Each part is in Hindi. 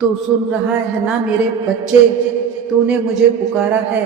तू सुन रहा है ना मेरे बच्चे। तूने मुझे पुकारा है,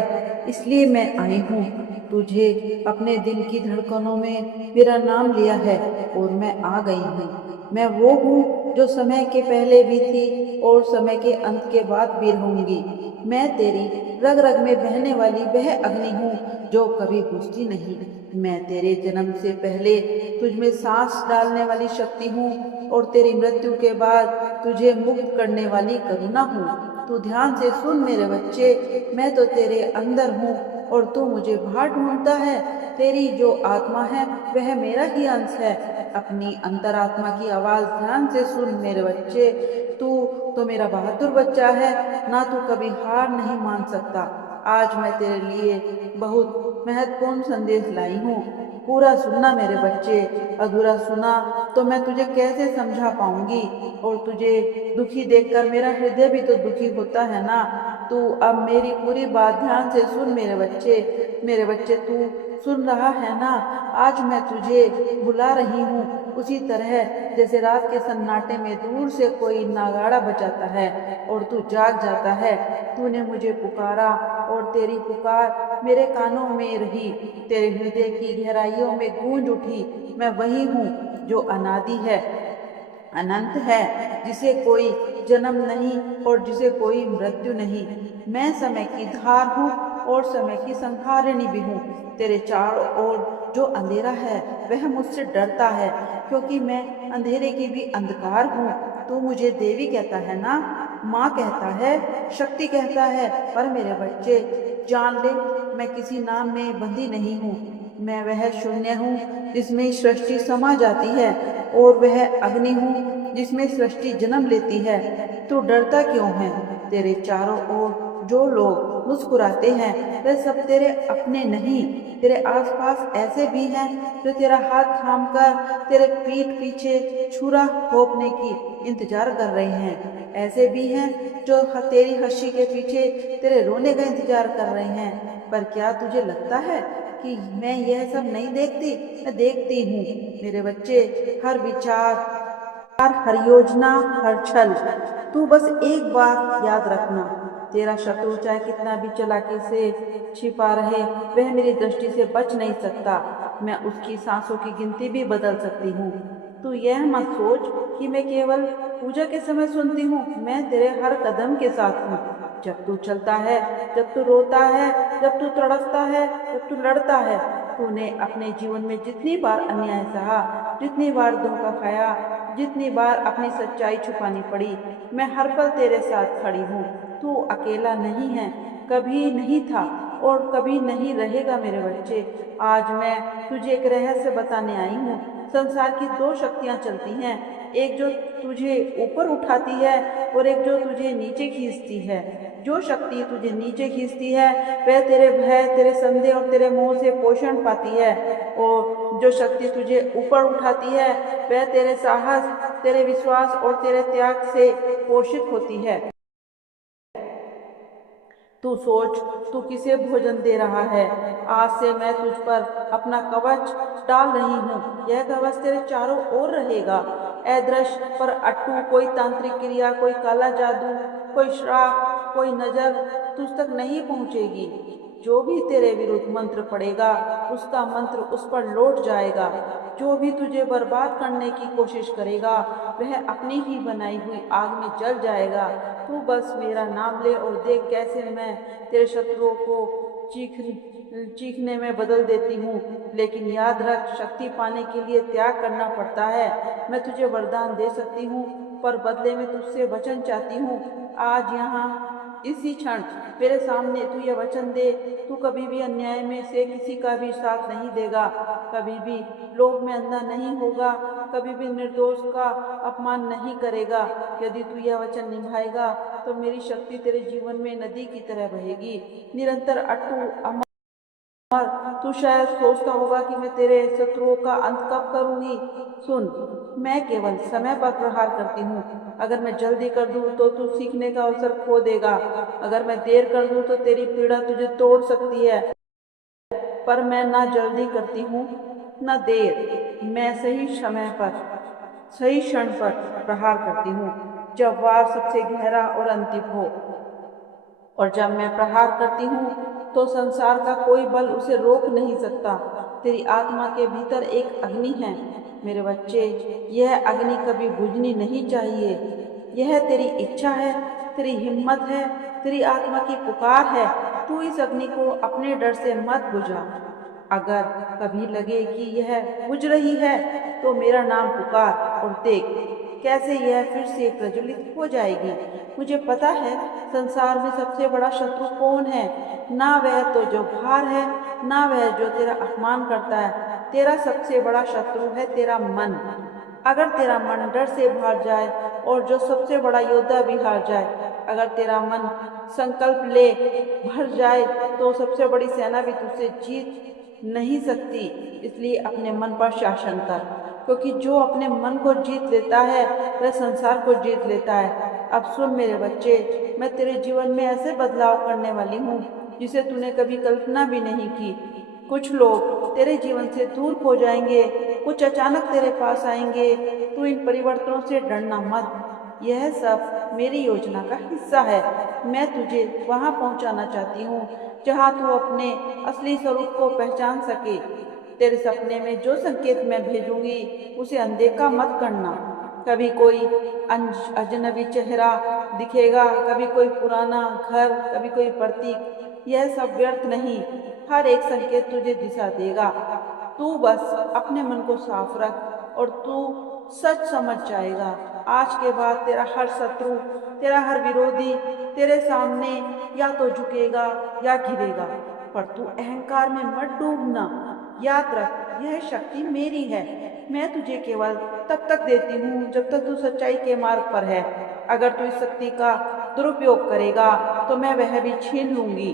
इसलिए मैं आई हूँ। तुझे अपने दिल की धड़कनों में मेरा नाम लिया है और मैं आ गई हूँ। मैं वो हूँ जो समय के पहले भी थी और समय के अंत के बाद भी रहूंगी। मैं तेरी रग रग में बहने वाली वह अग्नि हूँ जो कभी बुझती नहीं। मैं तेरे जन्म से पहले तुझ में सांस डालने वाली शक्ति हूँ और तेरी मृत्यु के बाद तुझे मुक्त करने वाली करुणा हूँ। तू ध्यान से सुन मेरे बच्चे, मैं तो तेरे अंदर हूँ और तू मुझे बाहर ढूंढता है। तेरी जो आत्मा है वह मेरा ही अंश है। अपनी अंतरात्मा की आवाज ध्यान से सुन मेरे बच्चे। तू तो मेरा बहादुर बच्चा है, ना तू कभी हार नहीं मान सकता। आज मैं तेरे लिए बहुत महत्वपूर्ण संदेश लाई हूँ। पूरा सुनना मेरे बच्चे। अधूरा सुना तो मैं तुझे कैसे समझा पाऊंगी। और तुझे दुखी देखकर मेरा हृदय भी तो दुखी होता है ना। तू अब मेरी पूरी बात ध्यान से सुन मेरे बच्चे। मेरे बच्चे, तू सुन रहा है ना। आज मैं तुझे बुला रही हूँ, उसी तरह जैसे रात के सन्नाटे में दूर से कोई नगाड़ा बजाता है और तू जाग जाता है। तूने मुझे पुकारा और तेरी पुकार मेरे कानों में रही, तेरे हृदय की गहराइयों में गूंज उठी। मैं वही हूँ जो अनादि है, अनंत है, जिसे कोई जन्म नहीं और जिसे कोई मृत्यु नहीं। मैं समय की धार हूँ और समय की संहारिणी भी हूँ। तेरे चारों ओर जो अंधेरा है वह मुझसे डरता है, क्योंकि मैं अंधेरे की भी अंधकार हूँ। तू मुझे देवी कहता है ना, माँ कहता है, शक्ति कहता है, पर मेरे बच्चे जान ले, मैं किसी नाम में बंधी नहीं हूँ। मैं वह शून्य हूँ जिसमें सृष्टि समा जाती है और वह अग्नि हूँ जिसमें सृष्टि जन्म लेती है। तू डरता क्यों है? तेरे चारों ओर जो लोग मुस्कुराते हैं वे सब तेरे अपने नहीं। तेरे आसपास ऐसे भी हैं जो तेरा हाथ थामकर तेरे पीठ पीछे छुरा घोंपने की इंतजार कर रहे हैं। ऐसे भी हैं जो तेरी हंसी के पीछे तेरे रोने का इंतजार कर रहे हैं। पर क्या तुझे लगता है कि मैं यह सब नहीं देखती? मैं देखती हूँ मेरे बच्चे। हर विचार, हर योजना, हर छल। तू बस एक बात याद रखना, तेरा शत्रु चाहे कितना भी चालाकी से छिपा रहे, वह मेरी दृष्टि से बच नहीं सकता। मैं उसकी सांसों की गिनती भी बदल सकती हूँ। तू यह मत सोच कि मैं केवल पूजा के समय सुनती हूँ, मैं तेरे हर कदम के साथ हूँ। जब तू चलता है, जब तू रोता है, जब तू तड़पता है, जब तू लड़ता है। तूने अपने जीवन में जितनी बार अन्याय सहा, जितनी बार धोखा खाया, जितनी बार अपनी सच्चाई छुपानी पड़ी, मैं हर पल तेरे साथ खड़ी हूँ। तू अकेला नहीं है, कभी नहीं था और कभी नहीं रहेगा मेरे बच्चे। आज मैं तुझे एक रहस्य बताने आई हूँ। संसार की दो शक्तियाँ चलती हैं, एक जो तुझे ऊपर उठाती है और एक जो तुझे नीचे खींचती है। जो शक्ति तुझे नीचे खींचती है वह तेरे भय, तेरे संदेह और तेरे मोह से पोषण पाती है, और जो शक्ति तुझे ऊपर उठाती है वह तेरे साहस, तेरे विश्वास और तेरे त्याग से पोषित होती है। तू सोच, तू किसे भोजन दे रहा है? आज से मैं तुझ पर अपना कवच डाल रही हूँ। यह कवच तेरे चारों ओर रहेगा, अदृश्य पर अट्टू। कोई तांत्रिक क्रिया, कोई काला जादू, कोई श्राप, कोई नजर तुझ तक नहीं पहुंचेगी। जो भी तेरे विरुद्ध मंत्र पड़ेगा उसका मंत्र उस पर लौट जाएगा। जो भी तुझे बर्बाद करने की कोशिश करेगा वह अपनी ही बनाई हुई आग में जल जाएगा। तू बस मेरा नाम ले और देख कैसे मैं तेरे शत्रुओं को चीख चीखने में बदल देती हूँ। लेकिन याद रख, शक्ति पाने के लिए त्याग करना पड़ता है। मैं तुझे वरदान दे सकती हूँ, पर बदले में तुझसे वचन चाहती हूँ। आज यहाँ इसी क्षण मेरे सामने तू यह वचन दे, तू कभी भी अन्याय में से किसी का भी साथ नहीं देगा, कभी भी लोभ में अंधा नहीं होगा, कभी भी निर्दोष का अपमान नहीं करेगा। यदि तू यह वचन निभाएगा तो मेरी शक्ति तेरे जीवन में नदी की तरह बहेगी, निरंतर अटूट अमर। तू शायद सोचता होगा कि मैं तेरे शत्रुओं का अंत कब करूंगी। सुन, मैं केवल समय पर प्रहार करती हूँ। अगर मैं जल्दी कर दूं तो तू सीखने का अवसर खो देगा, अगर मैं देर कर दूं तो तेरी पीड़ा तुझे तोड़ सकती है। पर मैं ना जल्दी करती हूँ न देर, मैं सही समय पर, सही क्षण पर प्रहार करती हूँ। जब वार सबसे गहरा और अंतिम हो। और जब मैं प्रहार करती हूँ तो संसार का कोई बल उसे रोक नहीं सकता। तेरी आत्मा के भीतर एक अग्नि है मेरे बच्चे, यह अग्नि कभी बुझनी नहीं चाहिए। यह तेरी इच्छा है, तेरी हिम्मत है, तेरी आत्मा की पुकार है। तू इस अग्नि को अपने डर से मत बुझा। अगर कभी लगे कि यह बुझ रही है तो मेरा नाम पुकार और देख कैसे यह फिर से प्रज्वलित हो जाएगी। मुझे पता है संसार में सबसे बड़ा शत्रु कौन है। ना वह तो जो बाहर है, ना वह जो तेरा अपमान करता है। तेरा सबसे बड़ा शत्रु है तेरा मन। अगर तेरा मन डर से भाग जाए और जो सबसे बड़ा योद्धा भी हार जाए, अगर तेरा मन संकल्प ले भर जाए तो सबसे बड़ी सेना भी तुझसे जीत नहीं सकती। इसलिए अपने मन पर शासन कर, क्योंकि जो अपने मन को जीत लेता है वह संसार को जीत लेता है। अब सुन मेरे बच्चे, मैं तेरे जीवन में ऐसे बदलाव करने वाली हूँ जिसे तूने कभी कल्पना भी नहीं की। कुछ लोग तेरे जीवन से दूर हो जाएंगे, कुछ अचानक तेरे पास आएंगे। तू इन परिवर्तनों से डरना मत, यह सब मेरी योजना का हिस्सा है। मैं तुझे वहां पहुंचाना चाहती हूँ जहां तू अपने असली स्वरूप को पहचान सके। तेरे सपने में जो संकेत मैं भेजूंगी उसे अनदेखा मत करना। कभी कोई अजनबी चेहरा दिखेगा, कभी कोई पुराना घर, कभी कोई प्रतीक। यह सब व्यर्थ नहीं, हर एक संकेत तुझे दिशा देगा। तू बस अपने मन को साफ रख और तू सच समझ जाएगा। आज के बाद तेरा हर शत्रु, तेरा हर विरोधी तेरे सामने या तो झुकेगा या गिरेगा, पर तू अहंकार में मत डूबना। याद रख, यह शक्ति मेरी है। मैं तुझे केवल तब तक देती हूँ जब तक तू सच्चाई के मार्ग पर है। अगर तू इस शक्ति का दुरुपयोग करेगा तो मैं वह भी छीन लूंगी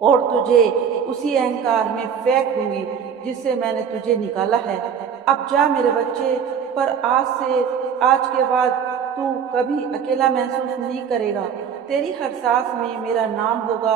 और तुझे उसी अहंकार में फेंक दूंगी जिससे मैंने तुझे निकाला है। अब जा मेरे बच्चे, पर आज के बाद तू कभी अकेला महसूस नहीं करेगा। तेरी हर सांस में मेरा नाम होगा,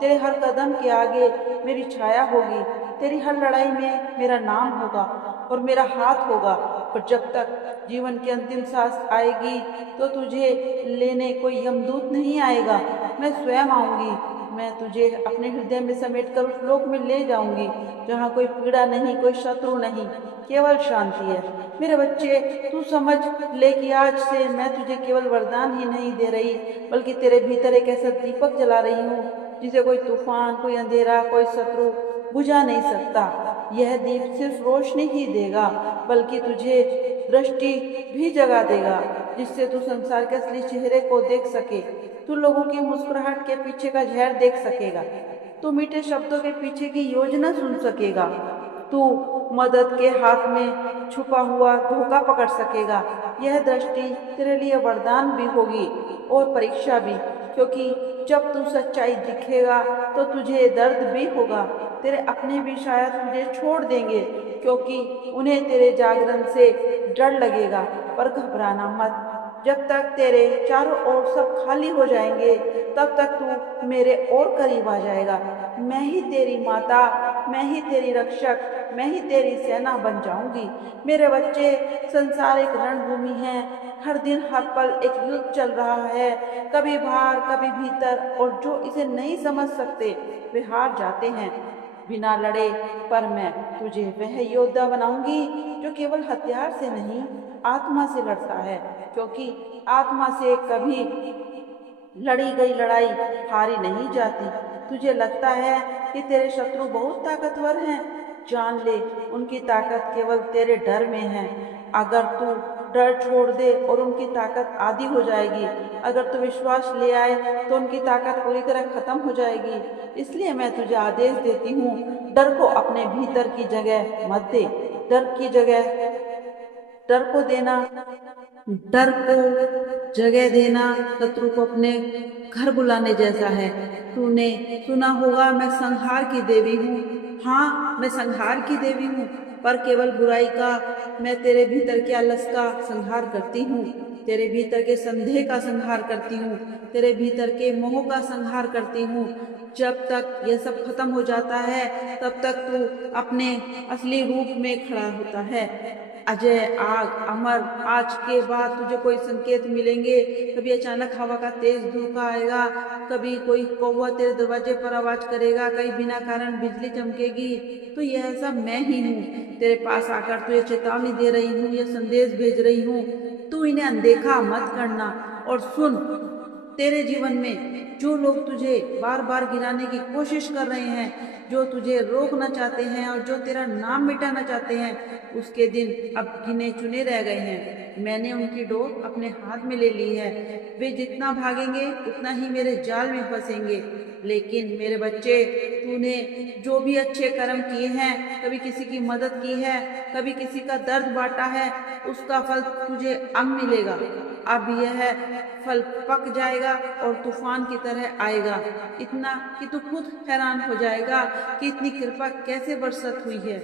तेरे हर कदम के आगे मेरी छाया होगी, तेरी हर लड़ाई में मेरा नाम होगा और मेरा हाथ होगा। और जब तक जीवन की अंतिम सांस आएगी तो तुझे लेने कोई यमदूत नहीं आएगा, मैं स्वयं आऊंगी। मैं तुझे अपने हृदय में समेट कर उस लोक में ले जाऊंगी जहाँ कोई पीड़ा नहीं, कोई शत्रु नहीं, केवल शांति है। मेरे बच्चे, तू समझ ले कि आज से मैं तुझे केवल वरदान ही नहीं दे रही, बल्कि तेरे भीतर एक ऐसा दीपक जला रही हूँ जिसे कोई तूफान, कोई अंधेरा, कोई शत्रु बुझा नहीं सकता। यह दीप सिर्फ रोशनी ही देगा, बल्कि तुझे दृष्टि भी जगा देगा, जिससे तू संसार के असली चेहरे को देख सके। तू लोगों की मुस्कुराहट के पीछे का जहर देख सकेगा, तू मीठे शब्दों के पीछे की योजना सुन सकेगा, तू मदद के हाथ में छुपा हुआ धोखा पकड़ सकेगा। यह दृष्टि तेरे लिए वरदान भी होगी और परीक्षा भी, क्योंकि जब तू सच्चाई दिखेगा तो तुझे दर्द भी होगा। तेरे अपने भी शायद तुझे छोड़ देंगे, क्योंकि उन्हें तेरे जागरण से डर लगेगा। पर घबराना मत, जब तक तेरे चारों ओर सब खाली हो जाएंगे तब तक तू मेरे और करीब आ जाएगा। मैं ही तेरी माता, मैं ही तेरी रक्षक, मैं ही तेरी सेना बन जाऊंगी। मेरे बच्चे, संसार एक रणभूमि है। हर दिन हर पल एक युद्ध चल रहा है, कभी बाहर कभी भीतर, और जो इसे नहीं समझ सकते वे हार जाते हैं बिना लड़े। पर मैं तुझे वह योद्धा बनाऊंगी जो केवल हथियार से नहीं, आत्मा से लड़ता है, क्योंकि आत्मा से कभी लड़ी गई लड़ाई हारी नहीं जाती। तुझे लगता है कि तेरे शत्रु बहुत ताकतवर हैं, जान ले उनकी ताकत केवल तेरे डर में है। अगर तू डर छोड़ दे और उनकी ताकत आधी हो जाएगी, अगर तू विश्वास ले आए तो उनकी ताकत पूरी तरह खत्म हो जाएगी। इसलिए मैं तुझे आदेश देती हूँ, डर को अपने भीतर की जगह मत दे। डर की जगह डर को देना डर को जगह देना शत्रु को अपने घर बुलाने जैसा है। तूने सुना होगा, मैं संहार की देवी हूँ। हाँ, मैं संहार की देवी हूँ, पर केवल बुराई का। मैं तेरे भीतर के आलस का संहार करती हूँ, तेरे भीतर के संदेह का संहार करती हूँ, तेरे भीतर के मोह का संहार करती हूँ। जब तक यह सब खत्म हो जाता है तब तक तू अपने असली रूप में खड़ा होता है। अजय, आग, अमर, आज के बाद तुझे कोई संकेत मिलेंगे। कभी अचानक हवा का तेज झोंका आएगा, कभी कोई कौवा तेरे दरवाजे पर आवाज करेगा, कहीं बिना कारण बिजली चमकेगी। तो यह सब मैं ही हूँ, तेरे पास आकर तुझे चेतावनी दे रही हूँ, यह संदेश भेज रही हूँ। तू इन्हें अनदेखा मत करना। और सुन, तेरे जीवन में जो लोग तुझे बार बार गिराने की कोशिश कर रहे हैं, जो तुझे रोकना चाहते हैं और जो तेरा नाम मिटाना चाहते हैं, उसके दिन अब गिने चुने रह गए हैं। मैंने उनकी डोर अपने हाथ में ले ली है। वे जितना भागेंगे उतना ही मेरे जाल में फंसेंगे। लेकिन मेरे बच्चे, तूने जो भी अच्छे कर्म किए हैं, कभी किसी की मदद की है, कभी किसी का दर्द बांटा है, उसका फल तुझे अब मिलेगा। अब यह फल पक जाएगा और तूफान की तरह आएगा, इतना कि तू खुद हैरान हो जाएगा कि इतनी कृपा कैसे बरसत हुई है।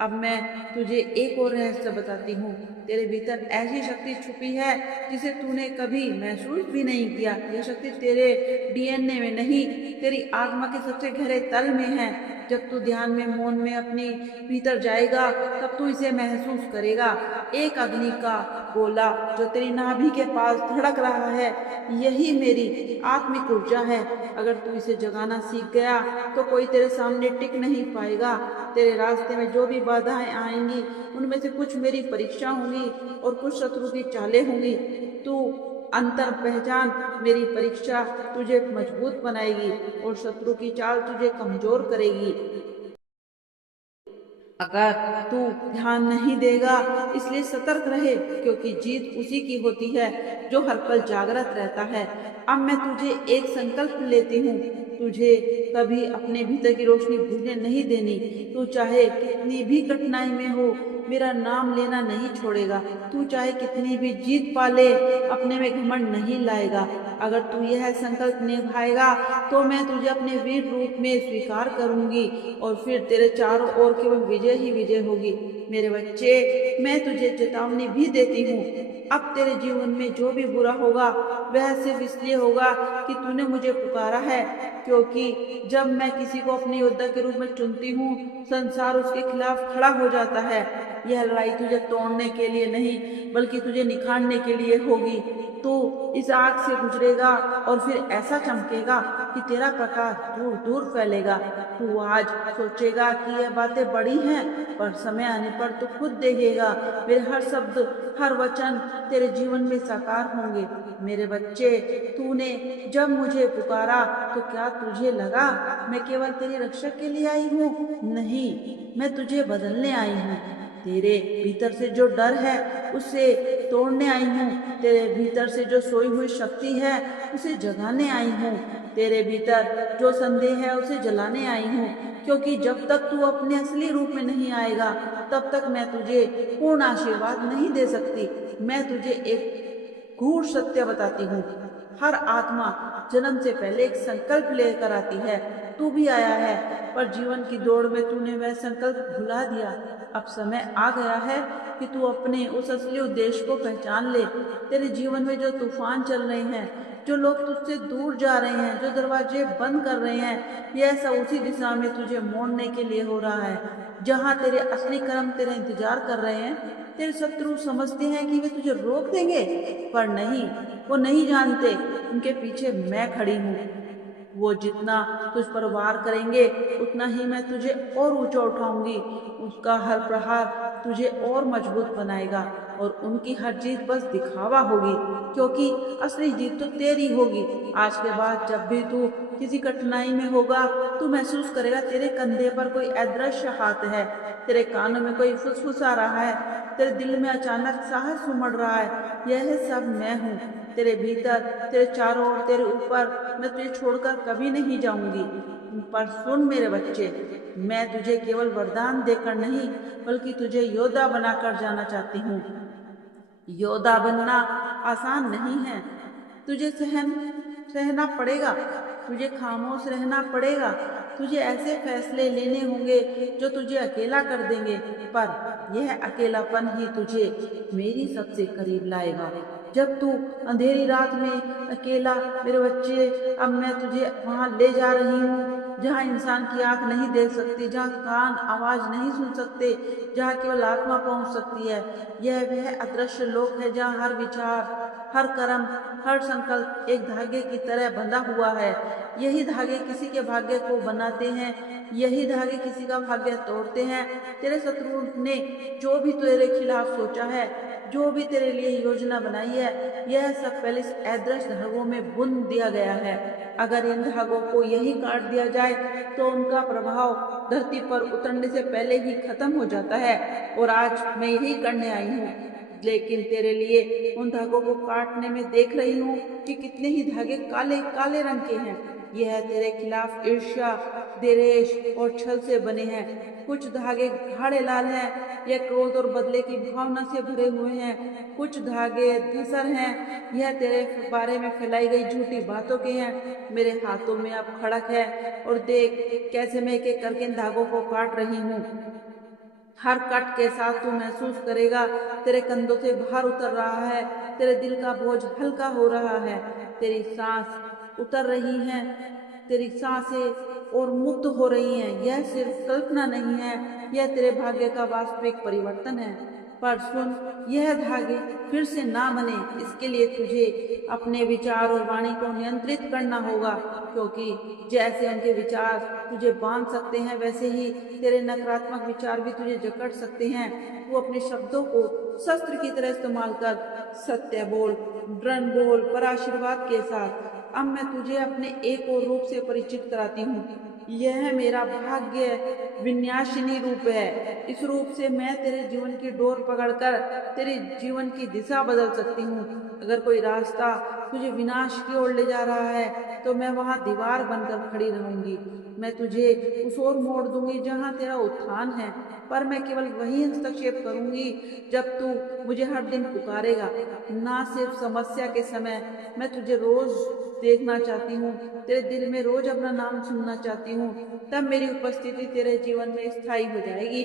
अब मैं तुझे एक और रहस्य बताती हूँ। तेरे भीतर ऐसी शक्ति छुपी है जिसे तूने कभी महसूस भी नहीं किया। यह शक्ति तेरे डीएनए में नहीं, तेरी आत्मा के सबसे गहरे तल में है। जब तू ध्यान में, मौन में अपनी भीतर जाएगा, तब तू इसे महसूस करेगा। एक अग्नि का गोला जो तेरी नाभि के पास धड़क रहा है, यही मेरी आत्मिक ऊर्जा है। अगर तू इसे जगाना सीख गया तो कोई तेरे सामने टिक नहीं पाएगा। तेरे रास्ते में जो भी बाधाएं आएंगी, उनमें से कुछ मेरी परीक्षा होंगी और कुछ शत्रु की चालें होंगी। तू अंतर पहचान, मेरी परीक्षा तुझे मजबूत बनाएगी और शत्रु की चाल तुझे कमजोर करेगी। अगर तू ध्यान नहीं देगा, इसलिए सतर्क रहे, क्योंकि जीत उसी की होती है जो हर पल जागृत रहता है। अब मैं तुझे एक संकल्प लेती हूँ। तुझे कभी अपने भीतर की रोशनी बुझने नहीं देनी। तू चाहे कितनी भी कठिनाई में हो, मेरा नाम लेना नहीं छोड़ेगा। तू चाहे कितनी भी जीत पाले, अपने में घमंड नहीं लाएगा। अगर तू यह संकल्प निभाएगा तो मैं तुझे अपने वीर रूप में स्वीकार करूंगी और फिर तेरे चारों ओर केवल विजय ही विजय होगी। मेरे बच्चे, मैं तुझे चेतावनी भी देती हूँ। अब तेरे जीवन में जो भी बुरा होगा, वह सिर्फ इसलिए होगा कि तूने मुझे पुकारा है। क्योंकि जब मैं किसी को अपने योद्धा के रूप में चुनती हूँ, संसार उसके खिलाफ खड़ा हो जाता है। यह लड़ाई तुझे तोड़ने के लिए नहीं, बल्कि तुझे निखारने के लिए होगी। तू इस आग से गुजरेगा और फिर ऐसा चमकेगा कि तेरा प्रकाश दूर दूर फैलेगा। तू आज सोचेगा कि यह बातें बड़ी हैं, पर समय आने पर तू खुद देखेगा, मेरे हर शब्द, हर वचन तेरे जीवन में साकार होंगे। मेरे बच्चे, तूने जब मुझे पुकारा तो क्या तुझे लगा मैं केवल तेरी रक्षा के लिए आई हूँ? नहीं, मैं तुझे बदलने आई हूँ। तेरे भीतर से जो डर है उसे तोड़ने आई हूँ। तेरे भीतर से जो सोई हुई शक्ति है उसे जगाने आई हूँ। तेरे भीतर जो संदेह है उसे जलाने आई हूँ। क्योंकि जब तक तू अपने असली रूप में नहीं आएगा, तब तक मैं तुझे पूर्ण आशीर्वाद नहीं दे सकती। मैं तुझे एक गूढ़ सत्य बताती हूँ। हर आत्मा जन्म से पहले एक संकल्प लेकर आती है। तू भी आया है, पर जीवन की दौड़ में तूने वह संकल्प भुला दिया। अब समय आ गया है कि तू अपने उस असली उद्देश्य को पहचान ले। तेरे जीवन में जो तूफान चल रहे हैं, जो लोग तुझसे दूर जा रहे हैं, जो दरवाजे बंद कर रहे हैं, यह सब उसी दिशा में तुझे मोड़ने के लिए हो रहा है। जहाँ तेरे असली कर्म तेरे इंतजार कर रहे हैं, तेरे शत्रु समझते हैं कि वे तुझे रोक देंगे, पर नहीं, वो नहीं जानते उनके पीछे मैं खड़ी हूँ। वो जितना तुझ पर वार करेंगे, उतना ही मैं तुझे और ऊंचा उठाऊंगी। उसका हर प्रहार तुझे और मजबूत बनाएगा और उनकी हर जीत बस दिखावा होगी, क्योंकि असली जीत तो तेरी होगी। आज के बाद जब भी तू किसी कठिनाई में होगा, तू महसूस करेगा तेरे कंधे पर कोई अदृश्य हाथ है, तेरे कानों में कोई फुसफुसा रहा है, तेरे दिल में अचानक साहस उमड़ रहा है। यह सब मैं हूँ, तेरे भीतर, तेरे चारों ओर, तेरे ऊपर। मैं तुझे छोड़कर कभी नहीं जाऊंगी। पर सुन मेरे बच्चे, मैं तुझे केवल वरदान देकर नहीं, बल्कि तुझे योद्धा बनाकर जाना चाहती हूँ। योद्धा बनना आसान नहीं है। तुझे सहना पड़ेगा, तुझे खामोश रहना पड़ेगा, तुझे ऐसे फैसले लेने होंगे जो तुझे अकेला कर देंगे, पर यह अकेलापन ही तुझे मेरी सबसे करीब लाएगा। जब तू अंधेरी रात में अकेला, मेरे बच्चे, अब मैं तुझे वहाँ ले जा रही हूँ जहाँ इंसान की आंख नहीं देख सकती, जहाँ कान आवाज नहीं सुन सकते, जहाँ केवल आत्मा पहुँच सकती है। यह वह अदृश्य लोक है जहाँ हर विचार, हर कर्म, हर संकल्प एक धागे की तरह बंधा हुआ है। यही धागे किसी के भाग्य को बनाते हैं, यही धागे किसी का भाग्य तोड़ते हैं। तेरे शत्रु ने जो भी तेरे खिलाफ सोचा है, जो भी तेरे लिए योजना बनाई है, यह सब पहले इस अदृश्य धागों में बुन दिया गया है। अगर इन धागों को यही काट दिया जाए तो उनका प्रभाव धरती पर उतरने से पहले ही खत्म हो जाता है। और आज मैं यही करने आई हूँ, लेकिन तेरे लिए उन धागों को काटने में देख रही हूँ कि कितने ही धागे काले काले रंग के हैं। यह तेरे खिलाफ ईर्ष्या, द्वेष और छल से बने हैं। कुछ धागे गाढ़े लाल हैं, यह क्रोध और बदले की भावना से भरे हुए हैं। कुछ धागे धसर हैं, यह तेरे बारे में फैलाई गई झूठी बातों के हैं। मेरे हाथों में अब खड़क है और देख कैसे मैं एक एक करके इन धागों को काट रही हूँ। हर कट के साथ तू महसूस करेगा तेरे कंधों से भार उतर रहा है, तेरे दिल का बोझ हल्का हो रहा है, तेरी सांस उतर रही है, तेरी सांसें और मुक्त हो रही हैं। यह सिर्फ कल्पना नहीं है, यह तेरे भाग्य का वास्तविक परिवर्तन है। पर सुन, यह धागे फिर से ना बने, इसके लिए तुझे अपने विचार और वाणी को नियंत्रित करना होगा, क्योंकि जैसे उनके विचार तुझे बांध सकते हैं, वैसे ही तेरे नकारात्मक विचार भी तुझे जकड़ सकते हैं। तू अपने शब्दों को शस्त्र की तरह इस्तेमाल कर, सत्य बोल, ड्रन बोल, पर आशीर्वाद के साथ। अब मैं तुझे अपने एक और रूप से परिचित कराती हूँ। यह मेरा भाग्य विन्यासिनी रूप है। इस रूप से मैं तेरे जीवन की डोर पकड़कर तेरे जीवन की दिशा बदल सकती हूँ। अगर कोई रास्ता तुझे विनाश की ओर ले जा रहा है, तो मैं वहां दीवार बनकर खड़ी रहूंगी। मैं तुझे उस ओर मोड़ दूंगी जहां तेरा उत्थान है, पर मैं केवल वही हस्तक्षेप करूंगी जब तू मुझे हर दिन पुकारेगा। ना सिर्फ समस्या के समय, मैं तुझे रोज देखना चाहती हूँ, तेरे दिल में रोज अपना नाम सुनना चाहती हूँ। तब मेरी उपस्थिति तेरे जीवन में स्थायी हो जाएगी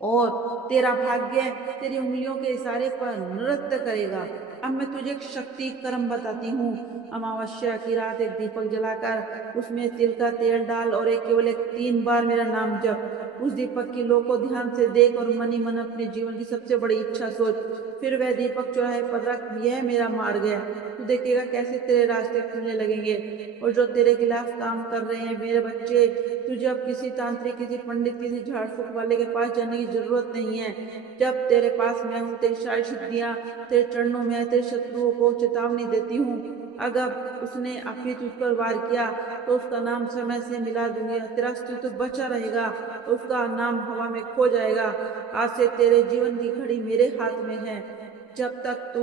और तेरा भाग्य तेरी उंगलियों के इशारे पर नृत्य करेगा। अब मैं तुझे एक शक्ति कर्म बताती हूँ। अमावस्या की रात एक दीपक जलाकर उसमें तिल का तेल डाल और केवल एक 3 बार मेरा नाम जप। उस दीपक की लो को ध्यान से देख और मन ही मन अपने जीवन की सबसे बड़ी इच्छा सोच। फिर वह दीपक चौराहे पर रख, यह मेरा मार्ग है। तू देखेगा कैसे तेरे रास्ते खुलने लगेंगे। और जो तेरे खिलाफ काम कर रहे हैं, मेरे बच्चे, तुझे अब किसी तांत्रिक, किसी पंडित, किसी झाड़ फूक वाले के पास जाने की जरूरत नहीं है। जब तेरे पास मैं हूँ, तेरी सारी सिद्धियां तेरे चरणों में है। तेरे शत्रुओं को चेतावनी देती हूँ, अगर उसने अभी तुझ पर वार किया तो उसका नाम समय से मिला दूंगी। तेरा अस्तित्व तो बचा रहेगा, उसका नाम हवा में खो जाएगा। आज से तेरे जीवन की घड़ी मेरे हाथ में है। जब तक तू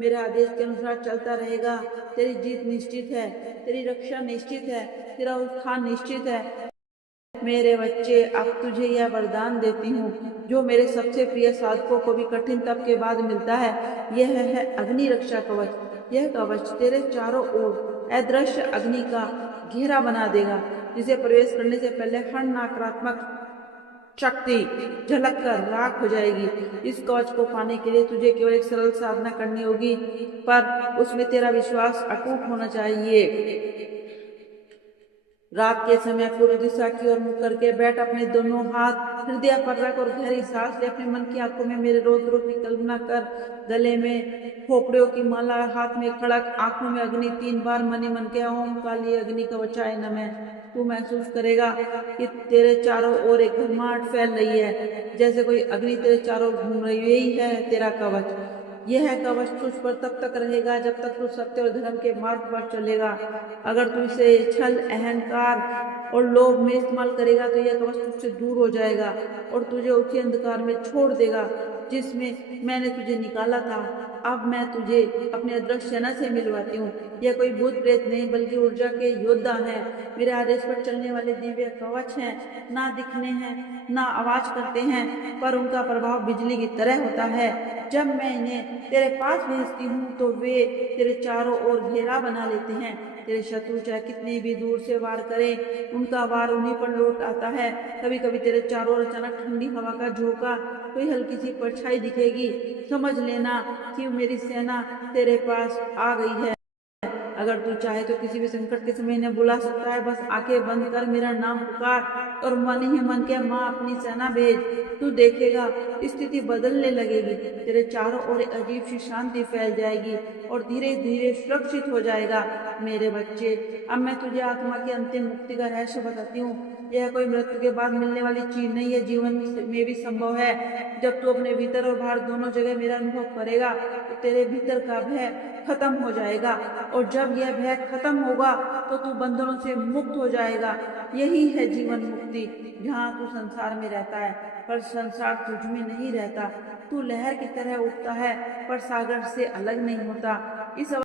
मेरे आदेश के अनुसार चलता रहेगा, तेरी जीत निश्चित है, तेरी रक्षा निश्चित है, तेरा उत्थान निश्चित है। मेरे बच्चे, अब तुझे यह वरदान देती हूँ जो मेरे सबसे प्रिय साधकों को भी कठिन तप के बाद मिलता है। यह है अग्नि रक्षा कवच। यह कवच तेरे चारों ओर अदृश्य अग्नि का घेरा बना देगा, जिसे प्रवेश करने से पहले हर नकारात्मक शक्ति झलक कर राख हो जाएगी। इस कवच को पाने के लिए तुझे केवल एक सरल साधना करनी होगी, पर उसमें तेरा विश्वास अटूट होना चाहिए। रात के समय पूर्व दिशा की ओर मुख करके बैठ, अपने दोनों हाथ हृदय पर रख और गहरी सांस ले। अपने मन की आंखों में मेरे रौद्रों की कल्पना कर। गले में खोपड़ियों की माला, हाथ में खड़क, आंखों में अग्नि। 3 बार मनी मन के ओम काली अग्नि कवचाय नमः। तू महसूस करेगा कि तेरे चारों ओर एक भरमाट फैल रही है, जैसे कोई अग्नि तेरे चारों ओर घूम रही है। यही है तेरा कवच। यह कवच तुझ पर तब तक रहेगा जब तक तू सत्य और धर्म के मार्ग पर चलेगा। अगर तू इसे छल, अहंकार और लोभ में इस्तेमाल करेगा तो यह कवच तुझसे दूर हो जाएगा और तुझे उसी अंधकार में छोड़ देगा जिसमें मैंने तुझे निकाला था। अब मैं तुझे अपने अदृश्य सेना से मिलवाती हूँ। यह कोई भूत प्रेत नहीं, बल्कि ऊर्जा के योद्धा हैं। मेरे आदेश पर चलने वाले दिव्य कवच हैं। ना दिखने हैं, ना आवाज करते हैं, पर उनका प्रभाव बिजली की तरह होता है। जब मैं इन्हें तेरे पास भेजती हूँ तो वे तेरे चारों ओर घेरा बना लेते हैं। तेरे शत्रु चाहे कितने भी दूर से वार करें, उनका वार उन्हीं पर लौट आता है। कभी कभी तेरे चारों ओर अचानक ठंडी हवा का झोंका, कोई हल्की सी परछाई दिखेगी, समझ लेना कि मेरी सेना तेरे पास आ गई है। अगर तू चाहे तो किसी भी संकट के समय इन्हें बुला सकता है। बस आंखें बंद कर मेरा नाम पुकार और मन ही मन के माँ अपनी सेना भेज। तू देखेगा स्थिति बदलने लगेगी, तेरे चारों ओर एक अजीब सी शांति फैल जाएगी और धीरे धीरे सुरक्षित हो जाएगा। मेरे बच्चे, अब मैं तुझे आत्मा की अंतिम मुक्ति का रहस्य बताती हूँ। यह कोई मृत्यु के बाद मिलने वाली चीज नहीं है, जीवन में भी संभव है। जब तू अपने भीतर और बाहर दोनों जगह मेरा अनुभव करेगा तो तेरे भीतर का भय खत्म हो जाएगा, और जब यह भय खत्म होगा तो तू बंधनों से मुक्त हो जाएगा। यही है जीवन मुक्ति। जहाँ तू संसार में रहता है पर संसार तुझ में नहीं रहता। तू लहर की तरह उठता है पर सागर से अलग नहीं होता। इस